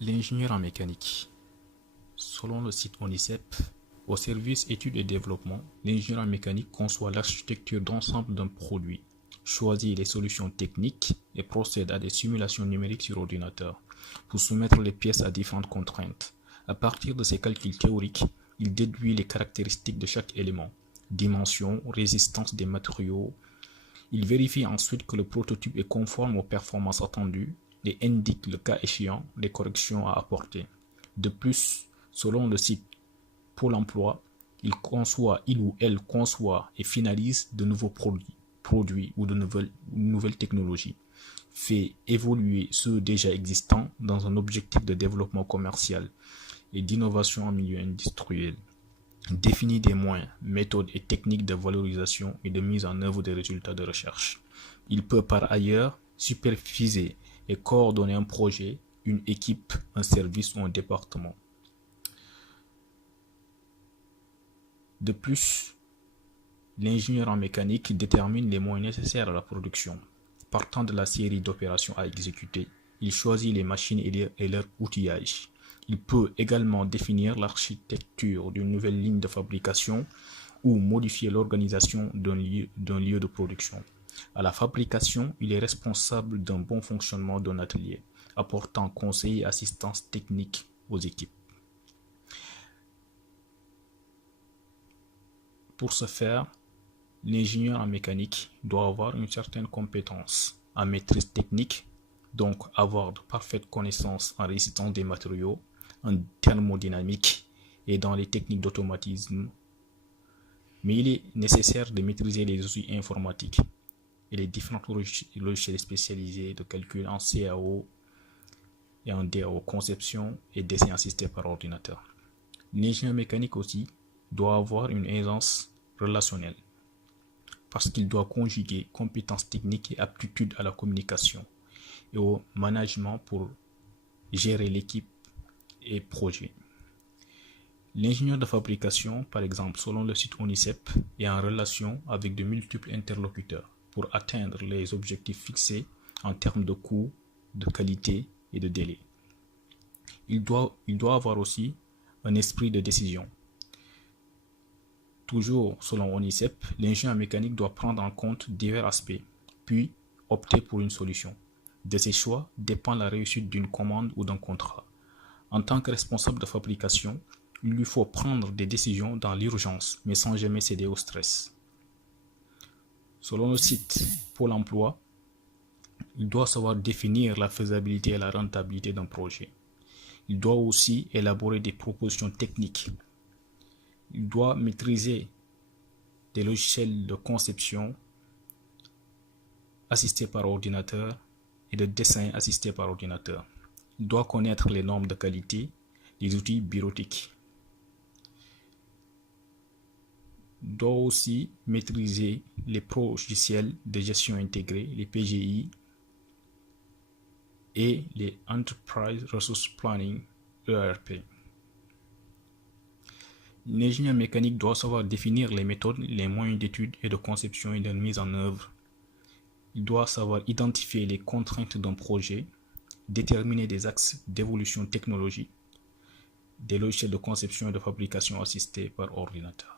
L'ingénieur en mécanique. Selon le site ONICEP, au service études et développement, l'ingénieur en mécanique conçoit l'architecture d'ensemble d'un produit, choisit les solutions techniques et procède à des simulations numériques sur ordinateur pour soumettre les pièces à différentes contraintes. À partir de ces calculs théoriques, il déduit les caractéristiques de chaque élément, dimension, résistance des matériaux. Il vérifie ensuite que le prototype est conforme aux performances attendues et indique le cas échéant les corrections à apporter. De plus, selon le site Pôle emploi, il ou elle conçoit et finalise de nouveaux produits ou de nouvelles technologies, fait évoluer ceux déjà existants dans un objectif de développement commercial et d'innovation en milieu industriel, définit des moyens, méthodes et techniques de valorisation et de mise en œuvre des résultats de recherche. Il peut par ailleurs superviser et coordonner un projet, une équipe, un service ou un département. De plus, l'ingénieur en mécanique détermine les moyens nécessaires à la production. Partant de la série d'opérations à exécuter, il choisit les machines et leur outillage. Il peut également définir l'architecture d'une nouvelle ligne de fabrication ou modifier l'organisation d'un lieu de production. À la fabrication, il est responsable d'un bon fonctionnement d'un atelier, apportant conseil et assistance technique aux équipes. Pour ce faire, l'ingénieur en mécanique doit avoir une certaine compétence en maîtrise technique, donc avoir de parfaites connaissances en résistance des matériaux, en thermodynamique et dans les techniques d'automatisme. Mais il est nécessaire de maîtriser les outils informatiques et les différents logiciels spécialisés de calcul en CAO et en DAO, conception et dessin assisté par ordinateur. L'ingénieur mécanique aussi doit avoir une aisance relationnelle parce qu'il doit conjuguer compétences techniques et aptitude à la communication et au management pour gérer l'équipe et projet. L'ingénieur de fabrication, par exemple, selon le site ONICEP, est en relation avec de multiples interlocuteurs pour atteindre les objectifs fixés en termes de coût, de qualité et de délai. Il doit avoir aussi un esprit de décision. Toujours selon ONICEP, l'ingénieur mécanique doit prendre en compte divers aspects, puis opter pour une solution. De ces choix dépend la réussite d'une commande ou d'un contrat. En tant que responsable de fabrication, il lui faut prendre des décisions dans l'urgence, mais sans jamais céder au stress. Selon le site Pôle emploi, il doit savoir définir la faisabilité et la rentabilité d'un projet. Il doit aussi élaborer des propositions techniques. Il doit maîtriser des logiciels de conception assistés par ordinateur et de dessin assisté par ordinateur. Il doit connaître les normes de qualité, les outils bureautiques. Il doit aussi maîtriser les logiciels de gestion intégrée, les PGI, et les Enterprise Resource Planning, ERP. L'ingénieur mécanique doit savoir définir les méthodes, les moyens d'étude et de conception et de mise en œuvre. Il doit savoir identifier les contraintes d'un projet, déterminer des axes d'évolution technologique, des logiciels de conception et de fabrication assistés par ordinateur.